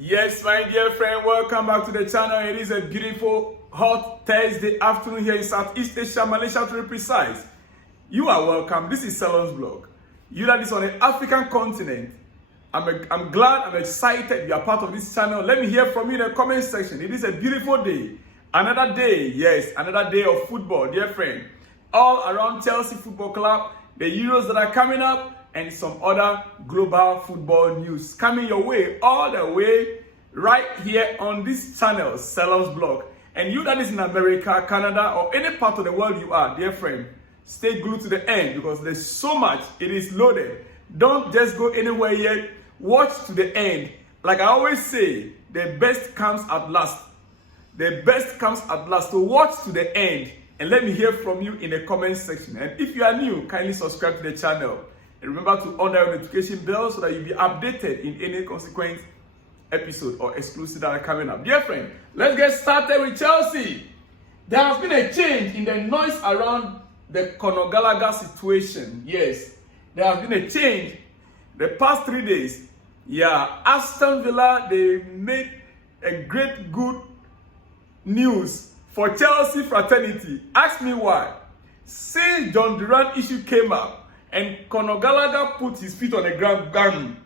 Yes, my dear friend, welcome back to the channel. It is a beautiful, hot Thursday afternoon here in Southeast Asia, Malaysia to be precise. You are welcome. This is Salon's vlog. You that is on the African continent. I'm glad, I'm excited you are part of this channel. Let me hear from you in the comment section. It is a beautiful day. Another day, yes, another day of football, dear friend. All around Chelsea Football Club, the Euros that are coming up, and some other global football news coming your way, all the way right here on this channel, Salon's Blog. And you that is in America, Canada, or any part of the world you are, dear friend, stay glued to the end because there's so much. It is loaded. Don't just go anywhere yet. Watch to the end. Like I always say, the best comes at last. The best comes at last. So watch to the end and let me hear from you in the comment section. And if you are new, kindly subscribe to the channel. And remember to on the notification bell so that you'll be updated in any consequent episode or exclusive that are coming up. Dear friend, let's get started with Chelsea. There has been a change in the noise around the Gallagher situation. Yes, there has been a change the past 3 days. Yeah, Aston Villa, they made a great good news for Chelsea fraternity. Ask me why. Since Duran issue came up, and Gallagher put his feet on the ground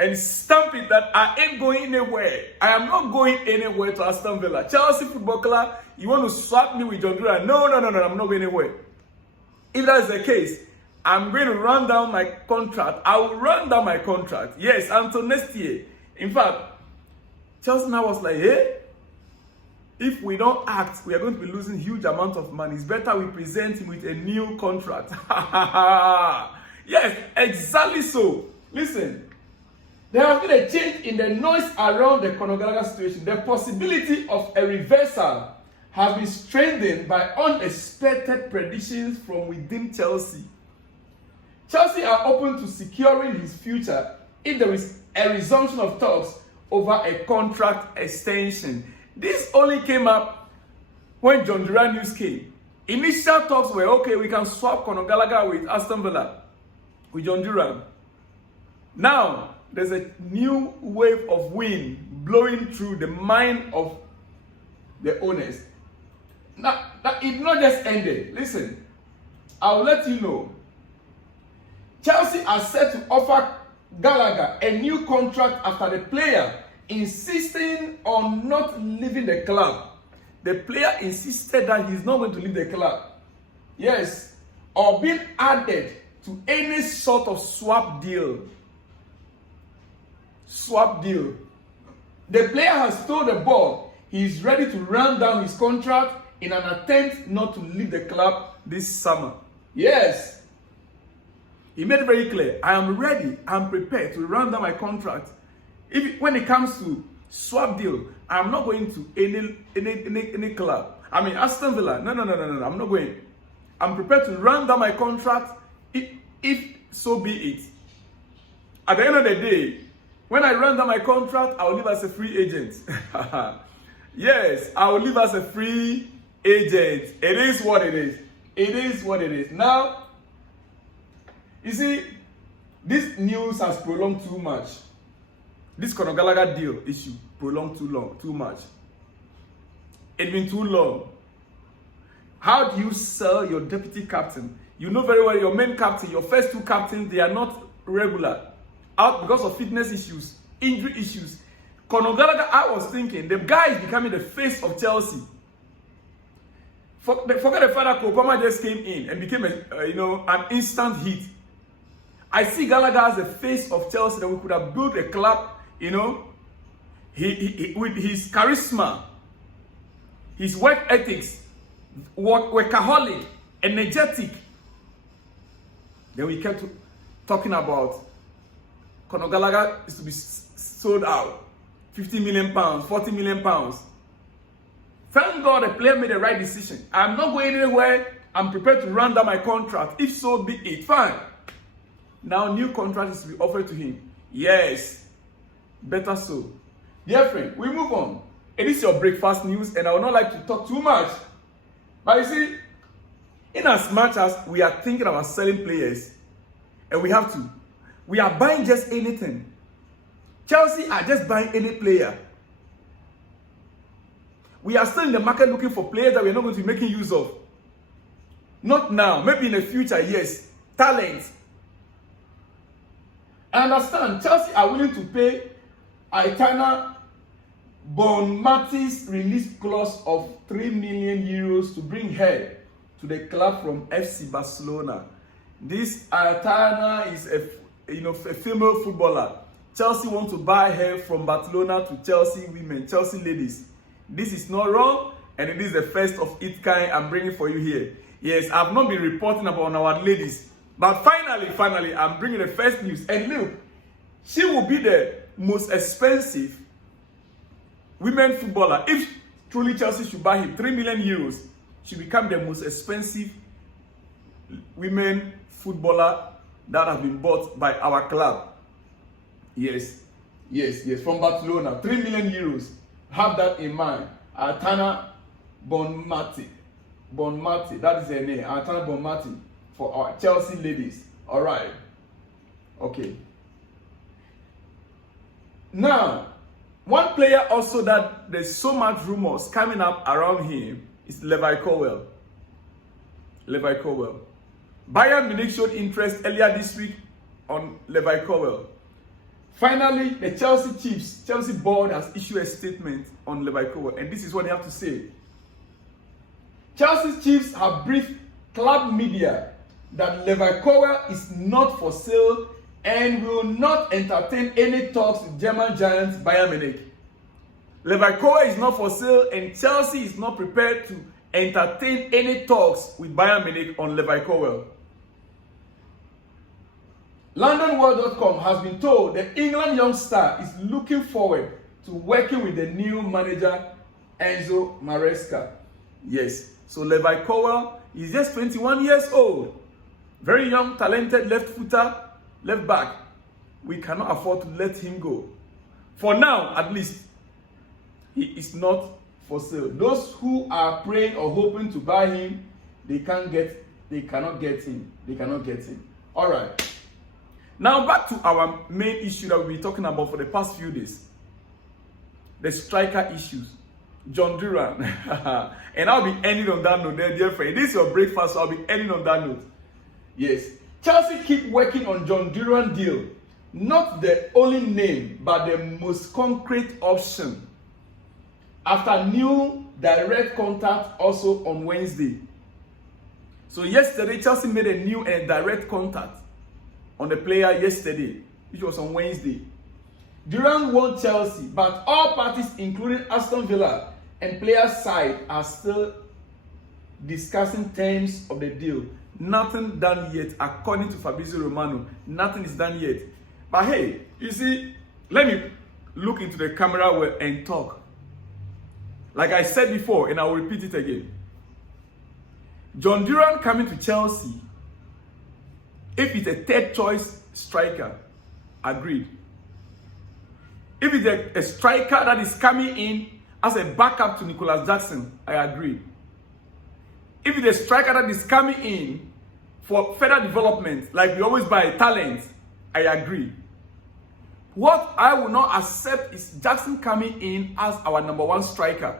and stamped it that I ain't going anywhere. I am not going anywhere to Aston Villa. Chelsea Football Club, you want to swap me with Duran? No, I'm not going anywhere. If that is the case, I'm going to run down my contract. I will run down my contract. Yes, until next year. In fact, Chelsea now was like, hey, if we don't act, we are going to be losing huge amount of money. It's better we present him with a new contract. Yes, exactly so. Listen, there has been a change in the noise around the Gallagher situation. The possibility of a reversal has been strengthened by unexpected predictions from within Chelsea. Chelsea are open to securing his future if there is a resumption of talks over a contract extension. This only came up when John Duran news came. Initial talks were, okay, we can swap Gallagher with Aston Villa, with John Duran. Now, there's a new wave of wind blowing through the mind of the owners. Now it not just ended. Listen, I'll let you know. Chelsea are set to offer Gallagher a new contract after the player insisting on not leaving the club. The player insisted that he's not going to leave the club. Yes, or being added to any sort of swap deal. Swap deal. The player has told the board he's ready to run down his contract in an attempt not to leave the club this summer. Yes. He made it very clear. I am ready. I'm prepared to run down my contract. When it comes to swap deal, I'm not going to any club. I mean, Aston Villa. No. I'm not going. I'm prepared to run down my contract if so be it. At the end of the day, when I run down my contract, I will leave as a free agent. Yes, I will leave as a free agent. It is what it is. It is what it is. Now, you see, this news has prolonged too much. This Gallagher deal issue prolonged too much. It's been too long. How do you sell your deputy captain? You know very well your main captain, your first two captains, they are not regular. Out because of fitness issues, injury issues. Gallagher, I was thinking, the guy is becoming the face of Chelsea. Forget the fact that Obama just came in and became an instant hit. I see Gallagher as the face of Chelsea that we could have built a club, he with his charisma, his work ethics, workaholic, energetic. Then we kept talking about Gallagher is to be sold out, 50 million pounds, 40 million pounds. Thank God the player made the right decision. I'm not going anywhere. I'm prepared to run down my contract. If so be it, fine. Now new contract is to be offered to him. Yes, better so. Dear friend, we move on. It is your breakfast news and I would not like to talk too much. But you see, in as much as we are thinking about selling players, and we are buying just anything. Chelsea are just buying any player. We are still in the market looking for players that we're not going to be making use of. Not now, maybe in the future, yes. Talent. I understand Chelsea are willing to pay Aitana Bonmati's release clause of 3 million euros to bring her to the club from FC Barcelona. This Aitana is a female footballer. Chelsea want to buy her from Barcelona to Chelsea women, Chelsea ladies. This is not wrong, and it is the first of its kind I'm bringing for you here. Yes, I've not been reporting about our ladies, but finally, I'm bringing the first news. And look, she will be the most expensive women footballer. If truly Chelsea should buy him 3 million euros, she become the most expensive women footballer that have been bought by our club. Yes, from Barcelona, 3 million euros. Have that in mind. Aitana Bonmati, that is her name. Aitana Bonmati for our Chelsea ladies. All right. Okay. Now, one player also that there's so much rumors coming up around him is Levi Colwill. Bayern Munich showed interest earlier this week on Levi Colwill. Finally, the Chelsea board has issued a statement on Levi Colwill, and this is what they have to say. Chelsea chiefs have briefed club media that Levi Colwill is not for sale and will not entertain any talks with German giants Bayern Munich. Levi Colwill is not for sale, and Chelsea is not prepared to entertain any talks with Bayern Munich on Levi Colwill. LondonWorld.com has been told the England young star is looking forward to working with the new manager Enzo Maresca. Yes, so Levi Colwill is just 21 years old. Very young, talented left footer, left back. We cannot afford to let him go. For now, at least, he is not for sale. Those who are praying or hoping to buy him, they cannot get him. All right. Now back to our main issue that we've been talking about for the past few days. The striker issues. John Duran. And I'll be ending on that note there, dear friend. This is your breakfast, so I'll be ending on that note. Yes. Chelsea keep working on John Duran deal. Not the only name, but the most concrete option. After new direct contact also on Wednesday. So yesterday, Chelsea made a new and direct contact on the player yesterday, which was on Wednesday. Duran won Chelsea, but all parties, including Aston Villa and player side, are still discussing terms of the deal. Nothing done yet, according to Fabrizio Romano. Nothing is done yet. But hey, you see, let me look into the camera and talk. Like I said before, and I will repeat it again. John Duran coming to Chelsea, if it's a third choice striker, agreed. If it's a striker that is coming in as a backup to Nicholas Jackson, I agree. If it's a striker that is coming in for further development, like we always buy talent, I agree. What I will not accept is Jackson coming in as our number one striker.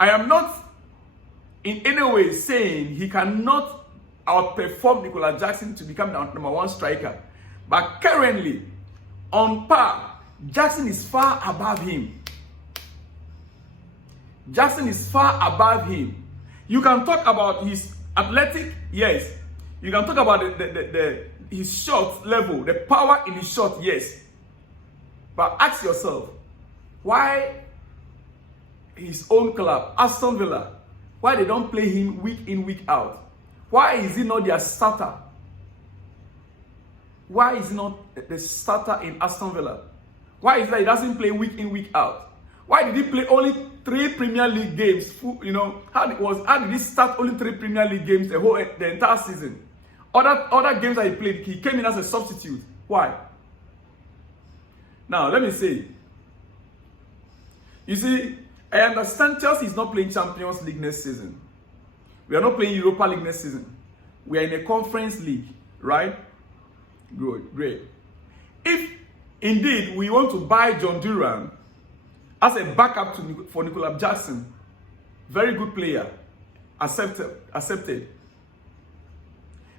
I am not in any way saying he cannot outperform Nicholas Jackson to become the number one striker. But currently, on par, Jackson is far above him. You can talk about his athletic, yes. You can talk about his shot level, the power in his shot, yes. But ask yourself, why his own club, Aston Villa, why they don't play him week in, week out? Why is he not their starter? Why is he not the starter in Aston Villa? Why is that he doesn't play week in, week out? Why did he play only 3 Premier League games? How did he start only 3 Premier League games the entire season? Other games that he played, he came in as a substitute. Why? Now, let me say. You see, I understand Chelsea is not playing Champions League next season. We are not playing Europa League next season. We are in a conference league, right? Good, great. If Indeed, we want to buy John Duran as a backup for Nicolas Jackson. Very good player. Accepted.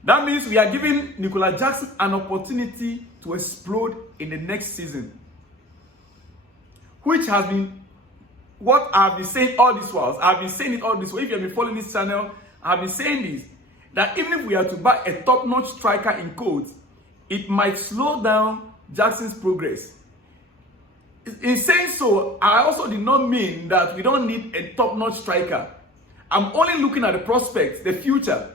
That means we are giving Nicolas Jackson an opportunity to explode in the next season, which has been what I've been saying all this while. I've been saying it all this way. If you have been following this channel, I've been saying this, that even if we are to buy a top-notch striker in quotes, it might slow down Jackson's progress. In saying so, I also did not mean that we don't need a top-notch striker. I'm only looking at the prospects, the future.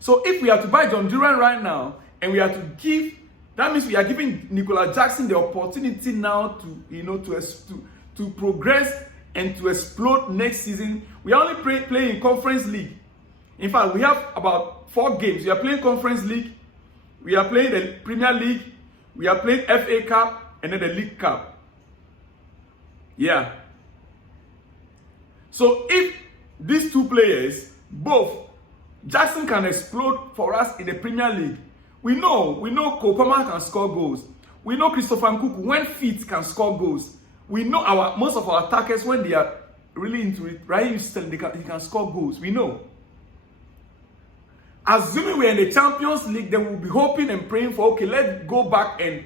So if we are to buy John Duran right now, and we are to give, that means we are giving Nicolas Jackson the opportunity now to progress and to explode next season. We are only playing in Conference League. In fact, we have about 4 games. We are playing Conference League, we are playing the Premier League, we are playing FA Cup, and then the League Cup. Yeah. So if these 2 players, both, Jackson can explode for us in the Premier League. We know Kopama can score goals. We know Christopher Nkuku, when fit, can score goals. We know most of our attackers, when they are really into it, Raheem Sterling, he can score goals. We know. Assuming we're in the Champions League, then we'll be hoping and praying for, okay, let's go back and,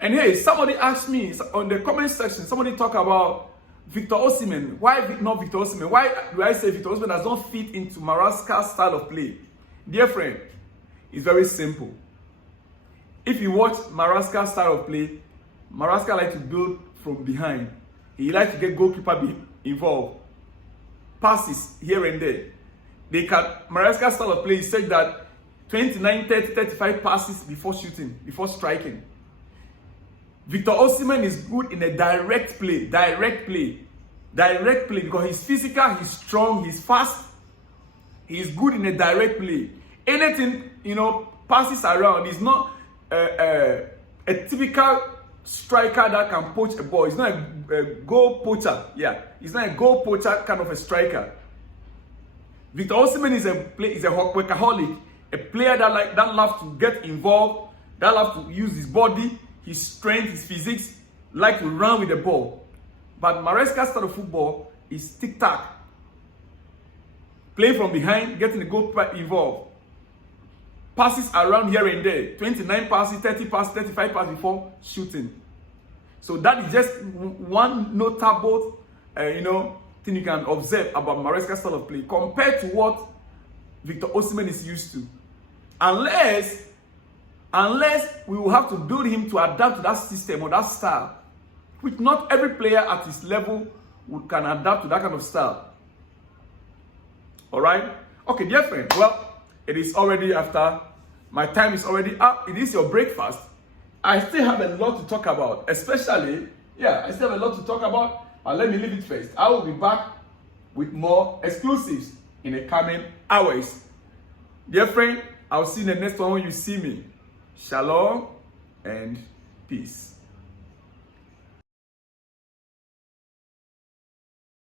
And hey, somebody asked me on the comment section, somebody talk about Victor Osimhen. Why not Victor Osimhen? Why do I say Victor Osimhen does not fit into Maresca's style of play? Dear friend, it's very simple. If you watch Maresca's style of play, Maresca likes to build from behind. He likes to get goalkeeper involved. Passes here and there. Maresca's style of play is such that 29, 30, 35 passes before shooting, before striking. Victor Osimhen is good in a direct play because he's physical, he's strong, he's fast. He's good in a direct play. Anything, passes around. He's not a typical striker that can poach a ball. He's not a goal poacher. Yeah, he's not a goal poacher kind of a striker. Victor Osimhen is a workaholic, a player that loves to get involved, that loves to use his body, his strength, his physics, like to run with the ball. But Maresca's style of football is tic-tac. Playing from behind, getting the goalkeeper involved. Passes around here and there. 29 passes, 30 passes, 35 passes before shooting. So that is just one notable, thing you can observe about Maresca's style of play compared to what Victor Osimhen is used to. Unless we will have to build him to adapt to that system or that style, which not every player at his level can adapt to that kind of style. All right? Okay, dear friend. Well, it is already after. My time is already up. It is your breakfast. I still have a lot to talk about, especially, I still have a lot to talk about. But let me leave it first. I will be back with more exclusives in the coming hours. Dear friend, I'll see you in the next one when you see me. Shalom and peace.